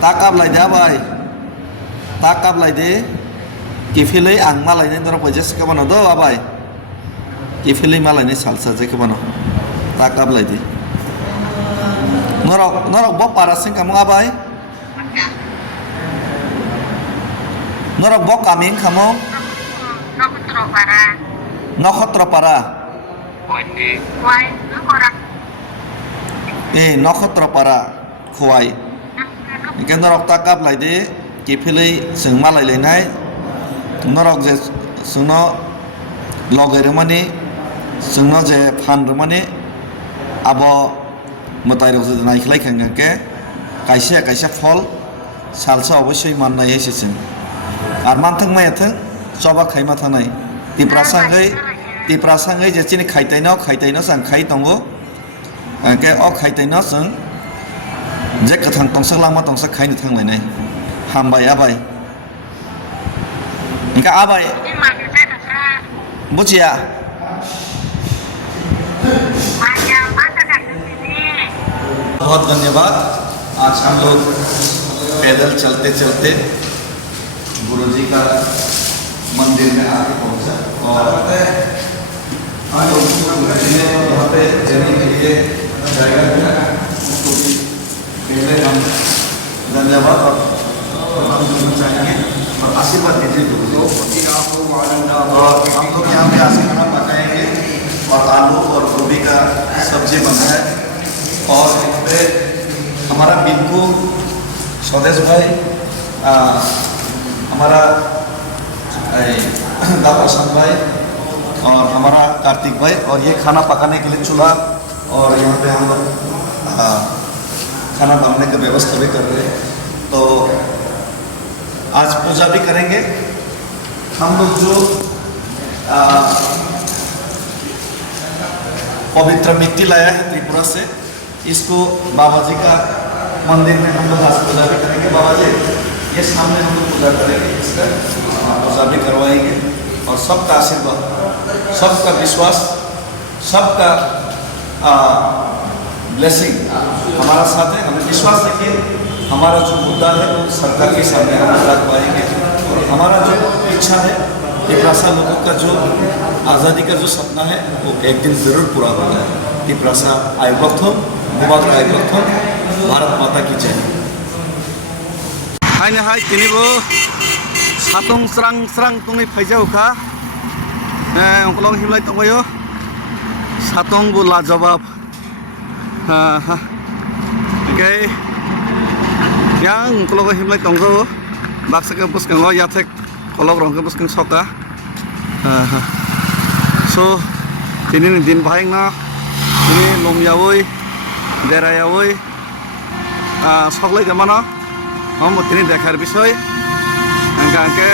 Takap lai dia bai. Takap lai de. Kifilai ang malai ni dorong pojok sekarang do abai. Kifilai malai ni salsa je kemana? Takap lai de. Norok bok parasing kamu abai. Norok bok kaming kamu. Nokotropara. Nokotropara kuai. Ikan norok takap lai de. Kifilai seng malai lai nai. Norok je sengno logai remani, sengno je fan remani, abo mutai rok je naik lagi kan ke, kaisa fol, salsa obosoi mana ya sih. Arman teng maya teng, coba kai mata nai. Di prasangai je cini kai taino sang kai tonggo, ke kai taino sang, je ketang tongsak lama tongsak kai ni tang lai nai, hambai abai. इनका अब आए बुझिया बहुत धन्यवाद। आज हम लोग पैदल चलते चलते गुरुजी का मंदिर में आके पहुंचा और हम लोग यहाँ पे जाने के लिए जाएगा उसको भी पहले हम धन्यवाद और चाहेंगे और आशीर्वाद दीजिए दोस्तों। और हम लोग यहाँ पे आज खाना पकाएंगे और आलू और गोभी का सब्जी बना है और यहाँ पे हमारा बिल्कु स्वदेश भाई हमारा दापासन भाई और हमारा कार्तिक भाई और ये खाना पकाने के लिए चूल्हा और यहाँ पे हम लोग खाना बनाने का व्यवस्था भी कर रहे हैं। तो आज पूजा भी करेंगे। हम लोग जो पवित्र मिट्टी लाया है त्रिपुरा से, इसको बाबा जी का मंदिर में हम लोग आज पूजा भी करेंगे। बाबा जी ये सामने हम लोग पूजा करेंगे, इसका पूजा भी करवाएंगे और सबका आशीर्वाद, सबका विश्वास, सबका ब्लेसिंग हमारा साथ है। हमें विश्वास है कि हमारा जो मुद्दा है वो सरकार के सामने हम रख पाएंगे और हमारा जो इच्छा है तिप्रासा लोगों का जो आज़ादी का जो सपना है वो एक दिन ज़रूर पूरा होगा। तिप्रासा आयुर्बथम मुबारक आयुर्बथम भारत माता की जय। हाय हाय तिनिबो सातों स्रां तुंगी फैजाओ का अंकलों हिमलाई तंगयो सातों बो लाजवाब okay yang kalau himlai tonggo baksa ke bus kang lo yatek kalau rong ke bus kang soka so ini din bahing na ini lom yawoi dera yawoi soklai ke mana हम ini देखार বিষয় angka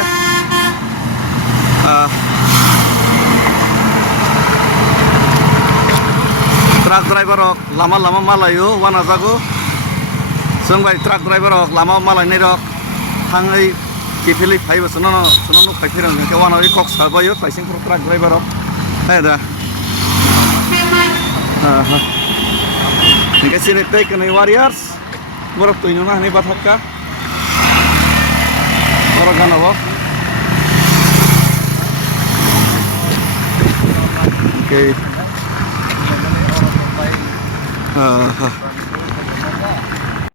truck driver lama malayo wana jago जों भाई truck driver Lama मालायनाय रक थाङै केफेलै फाइबो सोनो फाइफेरं के वाना इ कक साबायो फाइसिं ट्राक ड्राइवर है दा इनके सिने टेक नै वारियर्स बरफ तोइनो ना हनै बाथाका बरफ गानाबो ओके